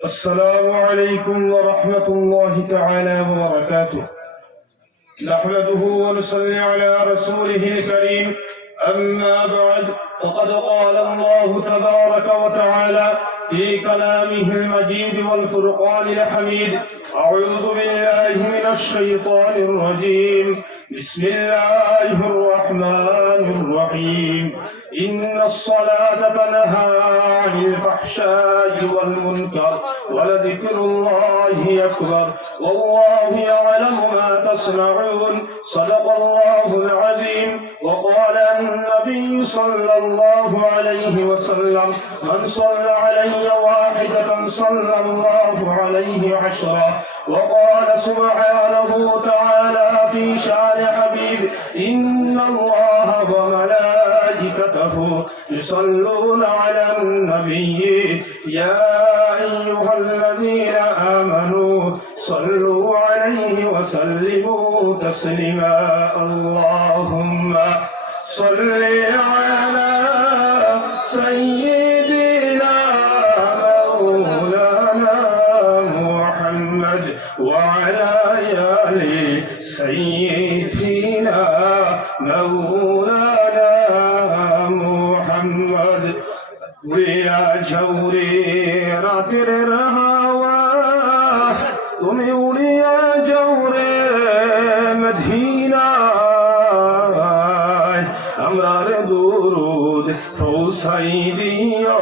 السلام عليكم ورحمة الله تعالى وبركاته. نحمده ونصلي على رسوله الكريم. أما بعد، فقد قال الله تبارك وتعالى في كلامه المجيد والفرقان الحميد: أعوذ بالله من الشيطان الرجيم. بسم الله الرحمن الرحيم. إن الصلاة تنهى عن الفحشاء والمنكر ولذكر الله أكبر والله يعلم ما تصنعون. صدق الله العظيم. وقال النبي صلى الله عليه وسلم: من صلى علي واحدة صلى الله عليه عشرا. وقال سبحانه تعالى في شان حبيب: إن الله وملائكته يصلون على النبي يا أيها الذين آمنوا صلوا عليه وسلموا تسليما. اللهم صل على سيدنا مولانا محمد وعلى آل سيدنا مولانا محمد. উড়িয়া ঝৌরে রাতের হাওয়া, তুমি উড়িয়া ঝৌরে মদিনায়, আমরার দুরুদ পৌঁছাই দিও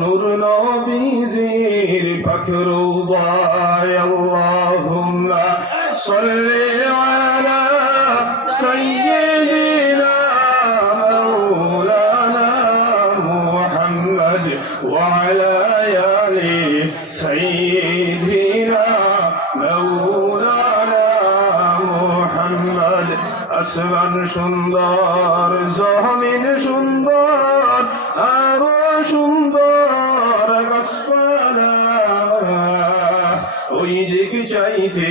নূর নবীজির ফখরুল্লাহ। আল্লাহুম্মা সাল্লি আলা সাইয়্যিদিনা মাওলানা মুহাম্মদ ওয়া আলা আলি সাইয়্যিদিনা মাওলানা মুহাম্মদ। আসমান সুন্দর, জমিন সুন্দর, আরো সুন্দর গাছপালা, ওই দিক চাইতে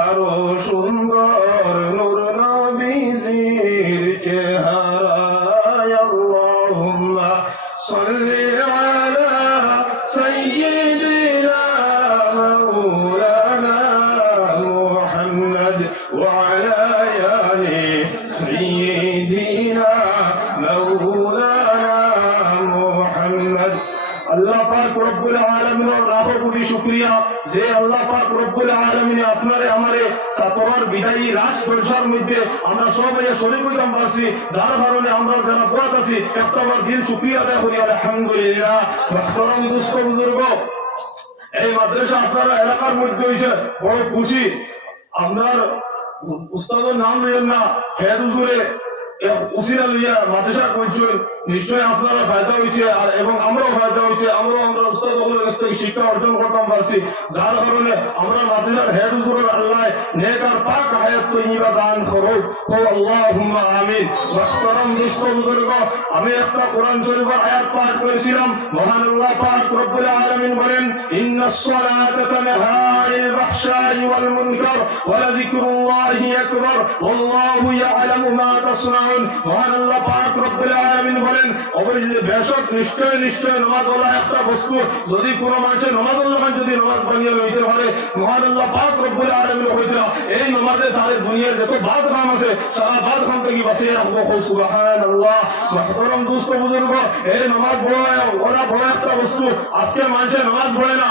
আরো সুন্দর নূর নবীজির চেহারা। আল্লাহুম্মা সাল্লি আলা সাইয়্যিদিনা মাওলানা মুহাম্মদ ওয়া আলা আলি সাইয়্যিদিনা মাওলানা মুহাম্মদ। আল্লাহ পাক রব্বুল আলামিনের লাখো কোটি শুকরিয়া যে আল্লাহ পাক রব্বুল আলামিন আপনারে আমারে সাতবার বিদায়ী রাত জলসার মধ্যে আমরা সবাই শরীক হইতাম পারছি, যার কারণে আমরা যারা পথ আছি একটাবার দিন শুকরিয়া আদায় করি আলহামদুলিল্লাহ। মুহতারাম দোস্ত বুজুর্গ, এই মাদ্রাসা আপনারা এলাকার মধ্যে হইছে বড় খুশি। আপনার উস্তাদের নাম লইয়েন না, হেদ হুজুরে উসিলা লইয়া মাদ্রাসা করছেন, নিশ্চয়ই আপনারা ফায়দা হয়েছে আর এবং আমরাও ফায়দা হয়েছে। আমরা উস্তাদ সকলের কাছ থেকে শিক্ষা অর্জন করতাম পারছি, যার কারণে আমরা মাদ্রাসার হেড হুজুরের আল্লাহ নেক আর পাক হায়াত তৈয়বা দান করুক। আল্লাহুম্মা আমিন। মুহতারাম দোস্ত বুজুর্গ, আমি একটা কোরআন শরীফের আয়াত পাঠ করেছিলাম। মহান আল্লাহ পাক রব্বুল আলামিন বলেন: ইন্নাস সালাতা তানহা আনিল ফাহশাই ওয়াল মুনকার ওয়া লাযিকরুল্লাহি আকবার ওয়াল্লাহু ইয়ালামু মা তাসনাউন। মহান আল্লাহ পাক রব্বুল আলামিন বলেন, অবশ্যই বেশক নিশ্চয় নিশ্চয় নামাজ হলো একটা বস্তু, যদি কোনো মানুষের নামাজ যদি নামাজ বানিয়ে লইতে পারে, মহান আল্লাহ পাক রব্বুল আলামিন হইতরা এই নামাজে তারে দুনিয়ার যত বাদ কাম আছে সারা বাদ কাম থেকে বাঁচিয়ে রাখবো। সুবহানাল্লাহ। মুহতারাম দোস্ত বুজুর্গ, এই নামাজ বড় বড় একটা বস্তু। আজকে মানুষের নামাজ পড়ে না,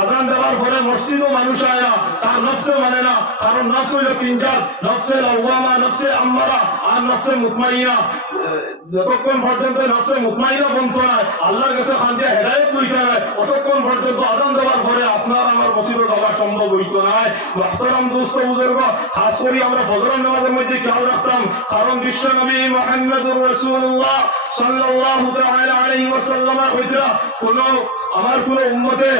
আযান দেওয়ার পরে মসজিদও মানুষ আয় না, তার নফসে মানে না। কারণ নফস হইল তিনজাত: নফসে লাওয়ামা, নফসে আম্মারা আর নফসে মুতমাইনা। যতক্ষণ পর্যন্ত নফসে মুতমাইনা বন্ধ না, আল্লাহর কাছে শান্তি হেদায়েত লইতে হয়, অতক্ষণ পর্যন্ত আযান দেওয়ার পরে আপনার আমার মসজিদে যাওয়া সম্ভব হইতো না। মুহতারাম দোস্ত বুজুর্গ, খাস করে আমরা ফজরের নামাজের মধ্যে খেয়াল রাখতাম, কারণ বিশ্ব নবী মুহাম্মদুর রাসূলুল্লাহ সাল্লাল্লাহু তাআলা আলাইহি ওয়াসাল্লামের হইতরা কোন আমার কোন উম্মতে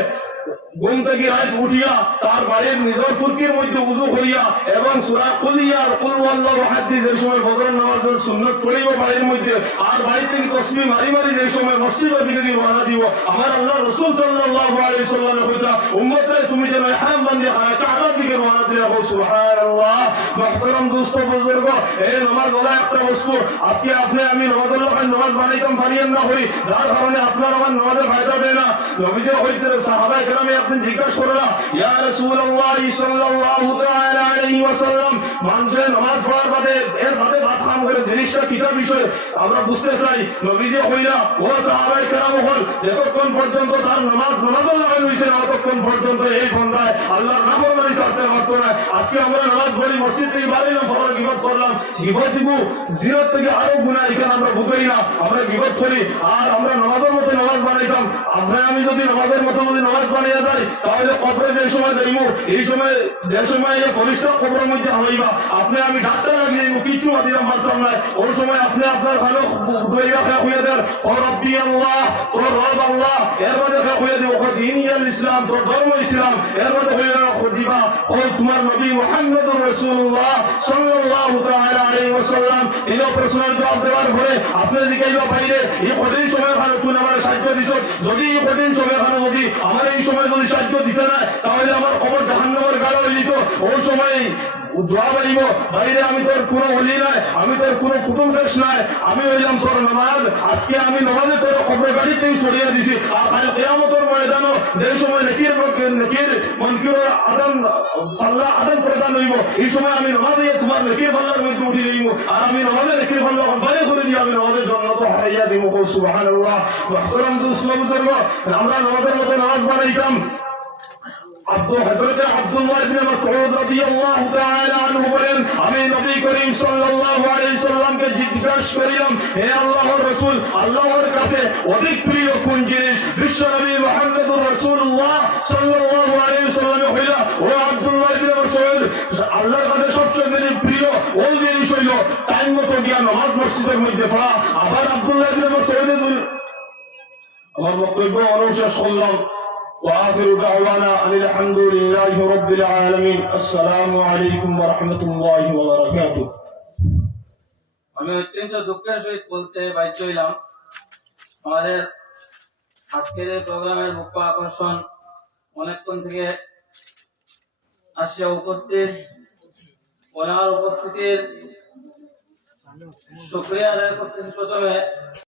ঘুম থেকে রাত উঠিয়া তার বাড়ির নিজের ফুরকির মধ্যে উজু করিয়া এবং সূরা কুলিয়া আর কুল ওয়াল্লাহু আহাদ যে সময় ফজরের নামাজের সুন্নাত পড়িব বাড়ির মধ্যে আর বাড়ি থেকে তাসবিহ মারি মারি যে সময় মসজিদের দিকে রওনা দিব আমার আল্লাহ রাসূল সাল্লাল্লাহু আলাইহি ওয়াসাল্লাম কইতা উম্মতরে তুমি যেন ইহরাম বান্ধে কাবার দিকে রওনা দিও সুবহানাল্লাহ। মুহতারাম দোস্ত বুজুর্গ এই নামাজ ওলা একটা বস্তু আজকে আপনি আমি নামাজুল্লাহ নামাজ বানাইতাম পারিয়েন না হই যার কারণে আপনার আমার নামাজে ফায়দা দেয় না। নবীজি কইতে সাহাবায়ে কেরামে আপনি জিজ্ঞাসা করলা ইয়া রাসূলুল্লাহ সাল্লাল্লাহু তাআলা আলাইহি ওয়াসাল্লাম মানুষে নামাজ পড়ার বাদে এর বাদে ভাত খাম করে জিনিসটা কিতাব বিষয় আমরা বুঝতে চাই। নবীজি কইলা ও সাহাবায়ে কেরাম হল যতক্ষণ পর্যন্ত তার নামাজের লাগাই হইছে না ততক্ষণ পর্যন্ত এই বান্দায় আল্লাহর নাফরমানি করতে পারতো না। আজকে আমরা নামাজ পড়ি মসজিদ থেকে বাড়িলাম ফরজ গীবত করলাম গীবত দিব জিরো থেকে আরো গুনাহ এখানে আমরা বুঝই না আমরা গীবত করি আর আমরা নামাজের মতো নামাজ বানাইতাম। আমরা আমি যদি নামাজের মতো যদি নামাজ বানিয়ে যাই তাহলে কবরে যে সময় যাইব এই সময় যে সময় পরিষ্কার কবরের মধ্যে হইবা আপনি আমি ডাক্তার লাগিয়ে যাইব কিছু মাতিলাম পারতাম না ওই সময় আপনি আপনার ভালো দইরা হইয়া দেন ও রব্বি আল্লাহ তোর রব আল্লাহ এর মধ্যে হইয়া দিব ও দিন ইসলাম তোর ধর্ম ইসলাম এর মধ্যে হইয়া দিবা ও তোমার নবী মুহাম্মদুর রাসূলুল্লাহ সাল্লাল্লাহু তাআলা আলাইহি ওয়াসাল্লাম এই প্রশ্নের জবাব দেওয়ার পরে আপনি জিজ্ঞাসা বাইরে এই কঠিন সময় ভালো তুই আমার সাহায্য দিছ যদি এই কঠিন সময় ভালো যদি আমার এই সময় যদি সাহায্য দিতে না তাহলে আমার খবর জাহান্নামের গাড়া হয়ে যেত ওই সময় জবাব আইব বাইরে আমি তোর কোনো ওলি নাই আমি তোর কোনো কুটুম দেশ নাই আমি হইলাম তোর নামাজ আজকে আমি নামাজে তোর খবর গাড়িতেই ছড়িয়ে দিছি আর কাল কিয়ামতের ময়দানও যে সময় নেকির মনকির আদান আল্লাহ আদান প্রদান হইব এই সময় আমি নামাজে তোমার নেকির পাল্লার মধ্যে উঠে যাইব আর আমি নামাজে নেকির পাল্লা বাড়ি করে দিয়ে আমি নামাজের জন্নত হারাইয়া দিব সুবহানাল্লাহ। মুহতারাম দোস্ত বুজুর্গ আমরা নামাজের মতো নামাজ বানাইতাম হযরত আব্দুল্লাহ ইবনে মাসউদ রাদিয়াল্লাহু তাআলা আনহু বলেন আমি নবী করিম সাল্লাল্লাহু আলাইহি সাল্লামকে জিজ্ঞাসা করিলাম হে আল্লাহর রাসূল আল্লাহর কাছে অধিক প্রিয় কোন জিনিস বিশ্ব নবী মুহাম্মদুর রাসূলুল্লাহ সাল্লাল্লাহু আলাইহি সাল্লাম কইলা ও আব্দুল্লাহ ইবনে মাসউদ আল্লাহর কাছে সবচেয়ে প্রিয় ওই জিনিস হইল টাইম মতো গিয়া নামাজ মসজিদের মধ্যে পড়া। আবার আব্দুল্লাহ ইবনে মাসউদ আমার বক্তব্য অনুশেষ করলাম وآخر دعوانا أن الحمد لله رب العالمين السلام عليكم ورحمة الله وبركاته। আমি অত্যন্ত দুঃখের সহিত বলতে বাধ্য হইলাম আমাদের আজকের এই প্রোগ্রামের মুখ্য আকর্ষণ অনেকক্ষণ থেকে আসিয়া উপস্থিত ওনার উপস্থিতির শুকরিয়া আদায় করতেছি। প্রথমে